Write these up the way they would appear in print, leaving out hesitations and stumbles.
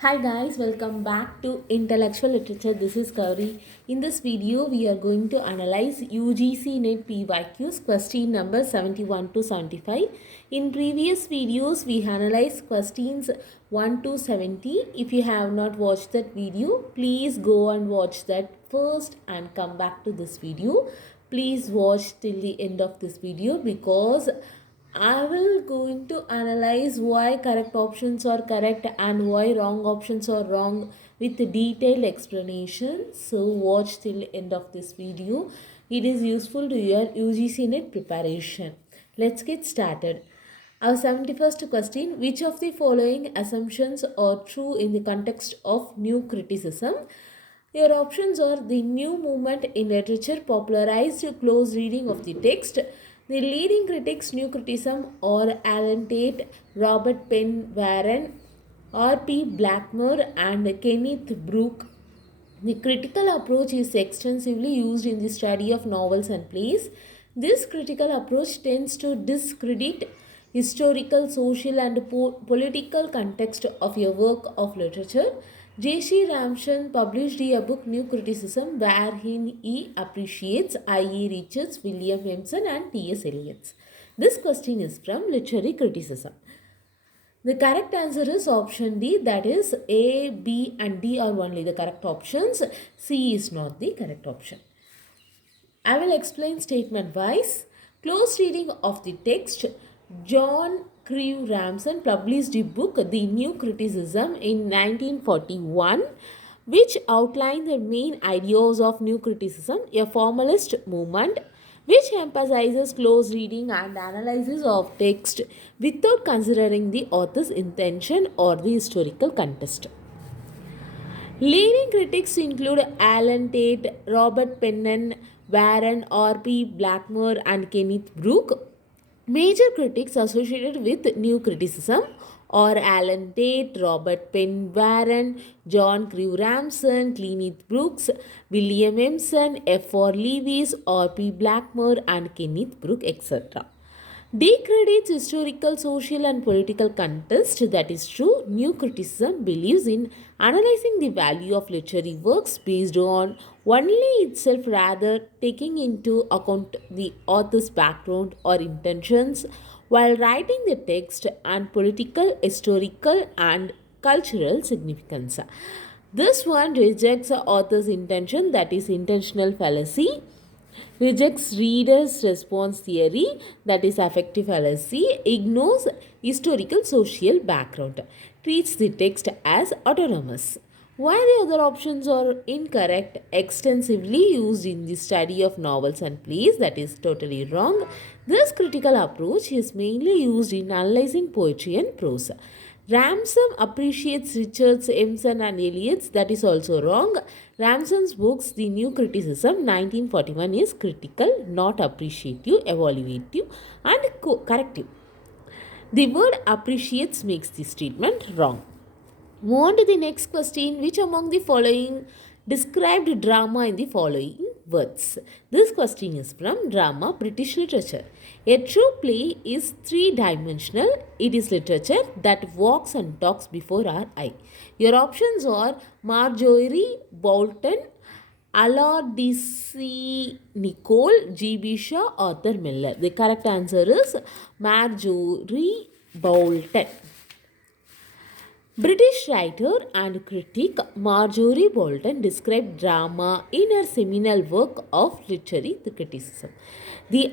Hi guys, welcome back to Intellectual Literature. This is Gauri. In this video, we are going to analyze UGC NET PYQs question number 71 to 75. In previous videos, we analyzed questions 1 to 70. If you have not watched that video, please go and watch that first and come back to this video. Please watch till the end of this video because I will going to analyze why correct options are correct and why wrong options are wrong with detailed explanation. So watch till end of this video. It is useful to your UGC NET preparation. Let's get started. Our 71st question, which of the following assumptions are true in the context of new criticism? Your options are the new movement in literature popularized close reading of the text, the leading critics new criticism or Alan Tate, Robert Penn Warren, R.P. Blackmore and Kenneth Brooke. The critical approach is extensively used in the study of novels and plays. This critical approach tends to discredit historical, social and political context of a work of literature. J.C. Ramshan published a book New Criticism wherein he appreciates I.E. Richards, William Emerson and T.S. Eliot. This question is from Literary Criticism. The correct answer is option D, that is A, B and D are only the correct options. C is not the correct option. I will explain statement wise. Close reading of the text. John Crew Ramsden published the book The New Criticism in 1941, which outlined the main ideas of New Criticism, a formalist movement which emphasizes close reading and analysis of text without considering the author's intention or the historical context. Leading critics include Alan Tate, Robert Penn Warren, R.P. Blackmore and Kenneth Brooke. Major critics associated with New Criticism are Alan Tate, Robert Penn Warren, John Crew Ramsden, Kenneth Brooks, William Emerson, F.R. Lewis, R.P. Blackmore and Kenneth Brooke, etc. Decredits historical, social and political context. That is true. New criticism believes in analyzing the value of literary works based on only itself rather taking into account the author's background or intentions while writing the text and political, historical and cultural significance. This one rejects the author's intention, that is intentional fallacy, rejects reader's response theory, that is affective fallacy, ignores historical social background, treats the text as autonomous. Why the other options are incorrect, extensively used in the study of novels and plays, that is totally wrong. This critical approach is mainly used in analyzing poetry and prose. Ramsden appreciates Richards, Emerson and Eliot, that is also wrong. Ramsden's books, The New Criticism, 1941 is critical, not appreciative, evaluative and corrective. The word appreciates makes this statement wrong. Move on to the next question. Which among the following described drama in the following words? This question is from Drama, British Literature. A true play is three-dimensional. It is literature that walks and talks before our eye. Your options are Marjorie Bolton, Allard D.C. Nicole, G.B. Shaw, Arthur Miller. The correct answer is Marjorie Bolton. British writer and critic Marjorie Bolton described drama in her seminal work of literary criticism, The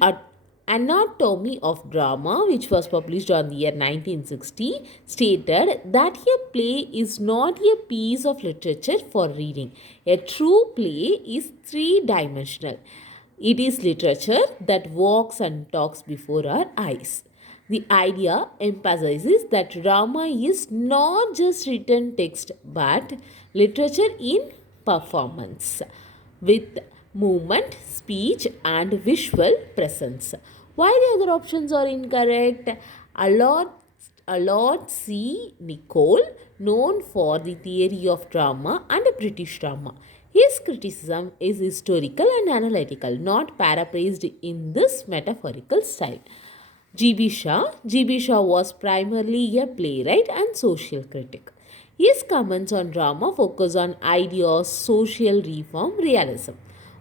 Anatomy of Drama, which was published on the year 1960, stated that a play is not a piece of literature for reading. A true play is three-dimensional. It is literature that walks and talks before our eyes. The idea emphasizes that drama is not just written text but literature in performance with movement, speech and visual presence. Why the other options are incorrect? Allard C. Nicole, known for the theory of drama and British drama. His criticism is historical and analytical, not paraphrased in this metaphorical style. G.B. Shaw was primarily a playwright and social critic. His comments on drama focus on ideas, social reform, realism.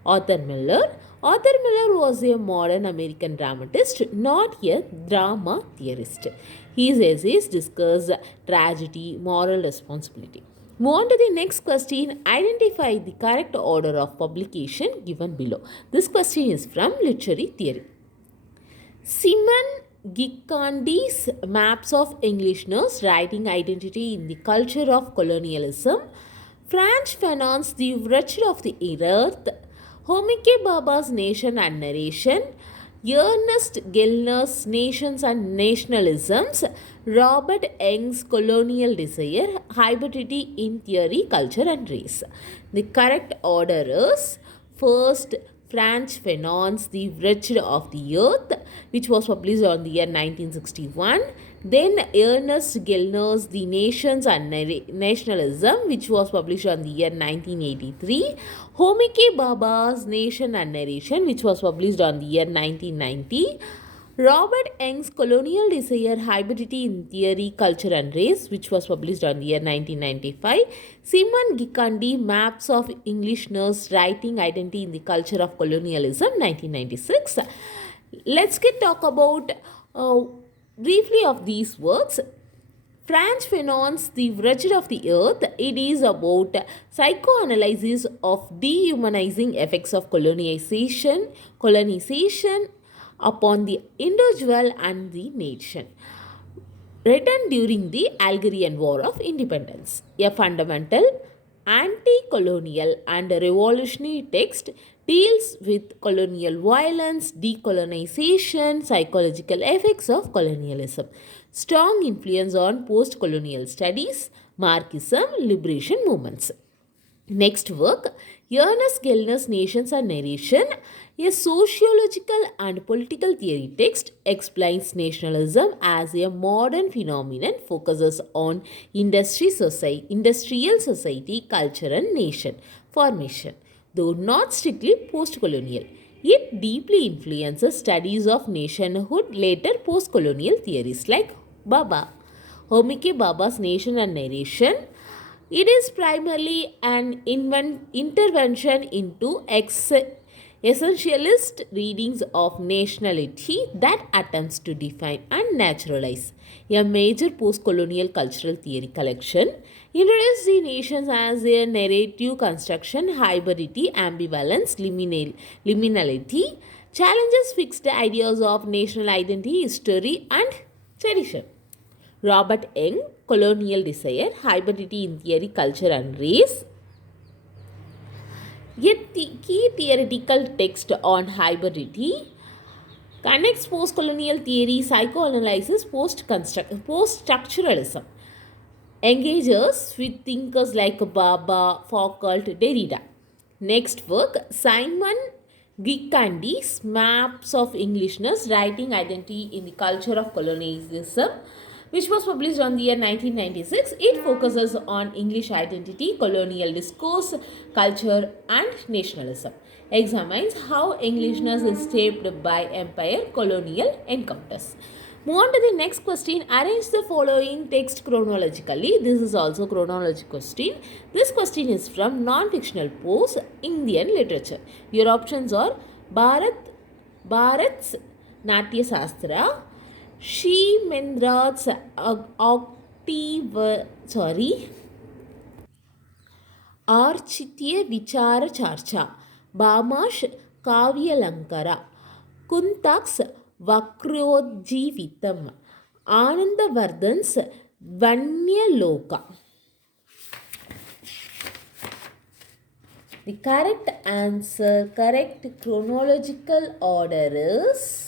Arthur Miller. Arthur Miller was a modern American dramatist, not a drama theorist. His essays discuss tragedy, moral responsibility. Move on to the next question. Identify the correct order of publication given below. This question is from literary theory. Simon Gikkandi's Maps of Englishness, Writing Identity in the Culture of Colonialism, Franz Fanon's The Wretched of the Earth, Homike Baba's Nation and Narration, Ernest Gellner's Nations and Nationalisms, Robert Young's Colonial Desire, Hybridity in Theory, Culture and Race. The correct order is first Franz Fanon's The Wretched of the Earth, which was published on the year 1961. Then Ernest Gellner's The Nations and Nationalism, which was published on the year 1983. Homike Baba's Nation and Narration, which was published on the year 1990. Robert Young's Colonial Desire, Hybridity in Theory, Culture and Race, which was published on the year 1995. Simon Gikandi, Maps of Englishness, Writing Identity in the Culture of Colonialism, 1996. Let's talk about briefly of these works. Franz Fanon's The Wretched of the Earth, it is about psychoanalysis of dehumanizing effects of colonization upon the individual and the nation. Written during the Algerian War of Independence, a fundamental anti-colonial and revolutionary text deals with colonial violence, decolonization, psychological effects of colonialism, strong influence on post-colonial studies, Marxism, liberation movements. Next work, Ernest Gellner's Nations and Narration, a sociological and political theory text, explains nationalism as a modern phenomenon, focuses on industrial society, culture and nation formation, though not strictly post-colonial. It deeply influences studies of nationhood, later post-colonial theories like Homike Baba's Nation and Narration. It is primarily an intervention into essentialist readings of nationality that attempts to define and naturalize. A major post-colonial cultural theory collection introduces the nations as a narrative construction, hybridity, ambivalence, liminality, challenges fixed ideas of national identity, history, and tradition. Robert Young, Colonial Desire, Hybridity in Theory, Culture and Race. A key theoretical text on hybridity connects post-colonial theory, psychoanalysis, post-structuralism. Engages with thinkers like Baba, Foucault, Derrida. Next work, Simon Gikandi's Maps of Englishness, Writing Identity in the Culture of Colonialism, which was published on the year 1996. It focuses on English identity, colonial discourse, culture and nationalism. Examines how Englishness is shaped by empire colonial encounters. Move on to the next question. Arrange the following text chronologically. This is also chronological question. This question is from non-fictional prose, Indian literature. Your options are Bharat's Natya Sastra, Shemendra's Architya Vichara Charcha, Bhamash Kavyalankara, Kuntak's Vakrojivitam, Anandavardhan's Vanyaloka. The correct answer, correct chronological order is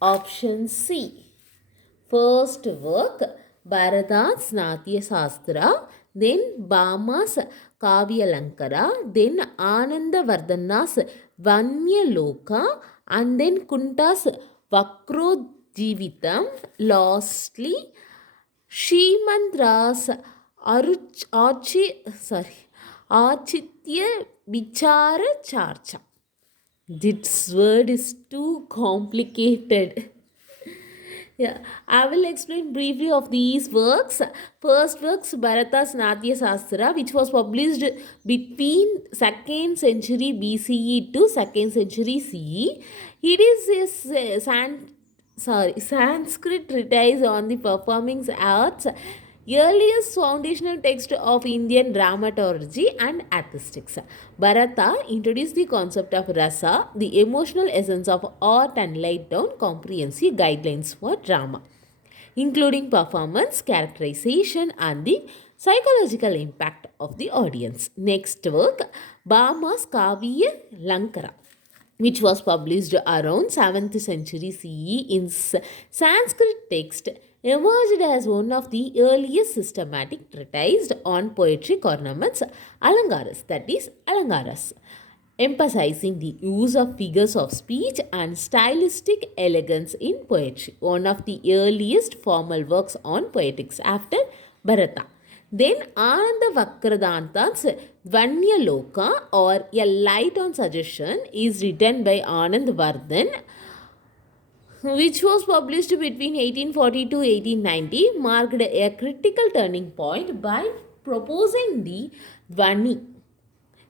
option C. First work, Bharata's Natya Sastra, then Bhama's Kavyalankara, then Anandavardhana's Vanyaloka, and then Kunta's Vakrojivitam. Lastly, Shemandra's Architya Vichara Charcha. This word is too complicated. Yeah, I will explain briefly of these works. First works, Bharata's Natya Sastra, which was published between 2nd century BCE to 2nd century CE. It is a Sanskrit treatise on the performing arts, earliest foundational text of Indian dramaturgy and acoustics. Bharata introduced the concept of rasa, the emotional essence of art, and laid down comprehensive guidelines for drama, including performance, characterization, and the psychological impact of the audience. Next work, Bhama's Kavya Lankara, which was published around 7th century CE in Sanskrit text, emerged as one of the earliest systematic treatises on poetic ornaments, alangaras, that is, alangaras, emphasizing the use of figures of speech and stylistic elegance in poetry, one of the earliest formal works on poetics after Bharata. Then Ananda Vakradanta's Dvanyaloka, or A Light on Suggestion, is written by Anand Vardhan, which was published between 1840 to 1890, marked a critical turning point by proposing the Dvani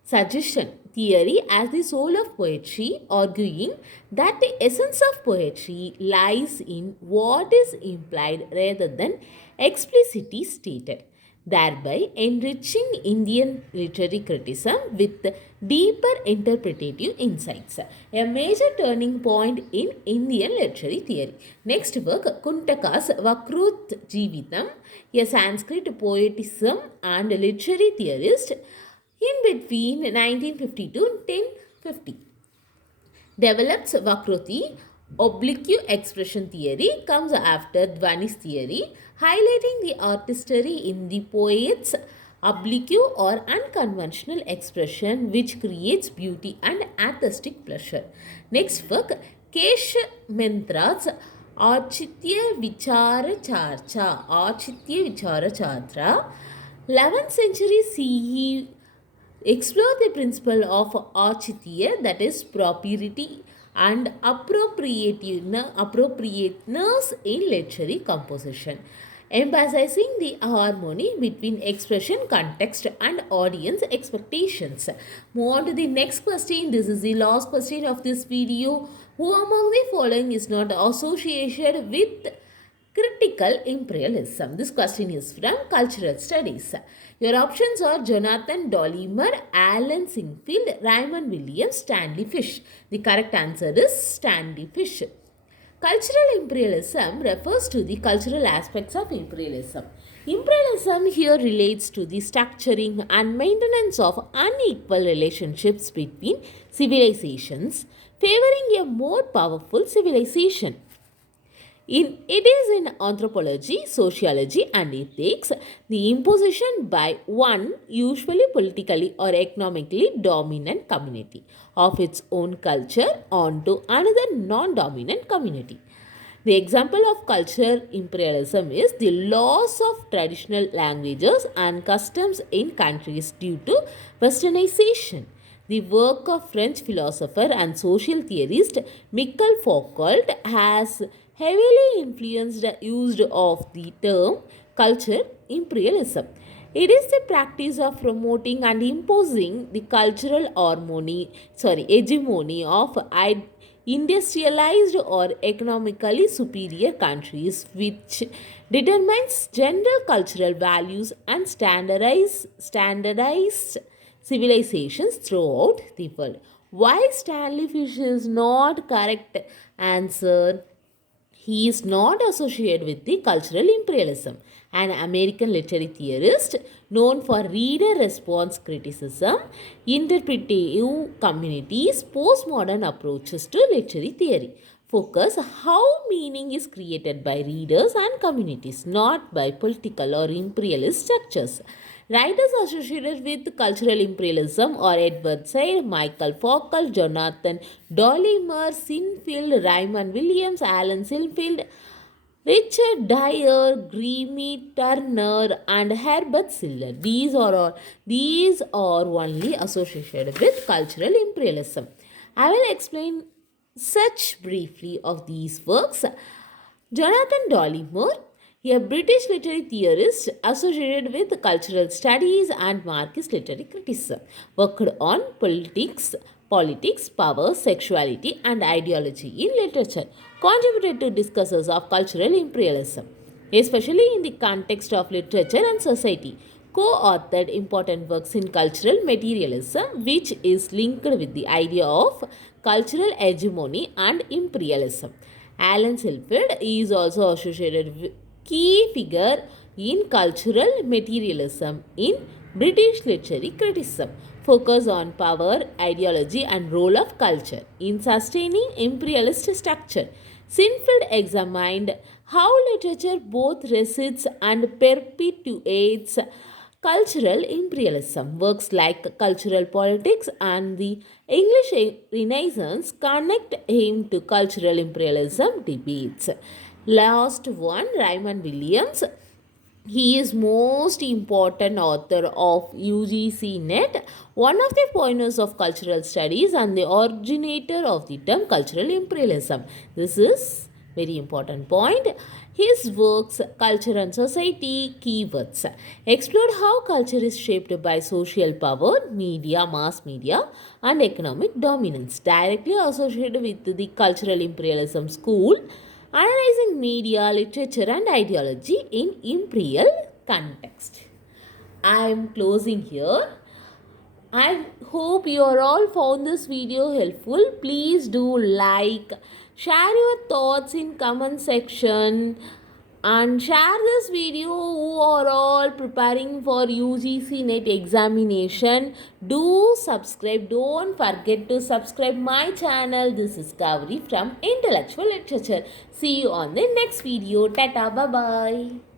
suggestion theory as the soul of poetry, arguing that the essence of poetry lies in what is implied rather than explicitly stated, thereby enriching Indian literary criticism with deeper interpretative insights. A major turning point in Indian literary theory. Next work, Kuntaka's Vakrut Jeevitam, a Sanskrit poeticism and literary theorist in between 1950 to 1050. Develops Vakruti, oblique expression theory, comes after Dvani's theory, highlighting the artistry in the poet's oblique or unconventional expression which creates beauty and artistic pleasure. Next work, Kesh Mentra's Auchitya Vichara Charcha, Auchitya Vichara Chatra, 11th century CE, explore the principle of auchitya, that is propriety and appropriateness in literary composition, emphasizing the harmony between expression, context, and audience expectations. Move on to the next question. This is the last question of this video. Who among the following is not associated with critical imperialism? This question is from Cultural Studies. Your options are Jonathan Dollimer, Alan Singfield, Raymond Williams, Stanley Fish. The correct answer is Stanley Fish. Cultural imperialism refers to the cultural aspects of imperialism. Imperialism here relates to the structuring and maintenance of unequal relationships between civilizations, favoring a more powerful civilization. It is in anthropology, sociology, and ethics, the imposition by one, usually politically or economically dominant community, of its own culture onto another non-dominant community. The example of cultural imperialism is the loss of traditional languages and customs in countries due to westernization. The work of French philosopher and social theorist Michel Foucault has heavily influenced the use of the term culture imperialism. It is the practice of promoting and imposing the cultural hegemony of industrialized or economically superior countries, which determines general cultural values and standardized civilizations throughout the world. Why Stanley Fish is not correct answer? He is not associated with the cultural imperialism. An American literary theorist known for reader response criticism, interpretive communities, postmodern approaches to literary theory focus how meaning is created by readers and communities, not by political or imperialist structures. Writers associated with cultural imperialism are Edward Said, Michael Foucault, Jonathan Dollimer, Sinfield, Raymond Williams, Alan Sinfield, Richard Dyer, Greamy Turner, and Herbert Siller. These are only associated with cultural imperialism. I will explain such briefly of these works. Jonathan Dollimore, a British literary theorist associated with cultural studies and Marxist literary criticism, worked on politics, power, sexuality, and ideology in literature, contributed to discussions of cultural imperialism, especially in the context of literature and society. Co-authored important works in cultural materialism, which is linked with the idea of cultural hegemony and imperialism. Alan Silford is also associated with key figure in cultural materialism in British literary criticism, focus on power, ideology and role of culture in sustaining imperialist structure. Sinfield examined how literature both resists and perpetuates cultural imperialism. Works like Cultural Politics and the English Renaissance connect him to cultural imperialism debates. Last one, Raymond Williams. He is most important author of UGC NET, one of the pioneers of cultural studies and the originator of the term cultural imperialism. This is very important point. His works, Culture and Society, Keywords, explored how culture is shaped by social power, media, mass media, and economic dominance, directly associated with the cultural imperialism school, analyzing media, literature, and ideology in imperial context. I am closing here. I hope you are all found this video helpful. Please do like, share your thoughts in comment section and share this video who are all preparing for UGC NET examination. Do subscribe. Don't forget to subscribe my channel. This is Gauri from Intellectual Literature. See you on the next video. Tata, bye bye.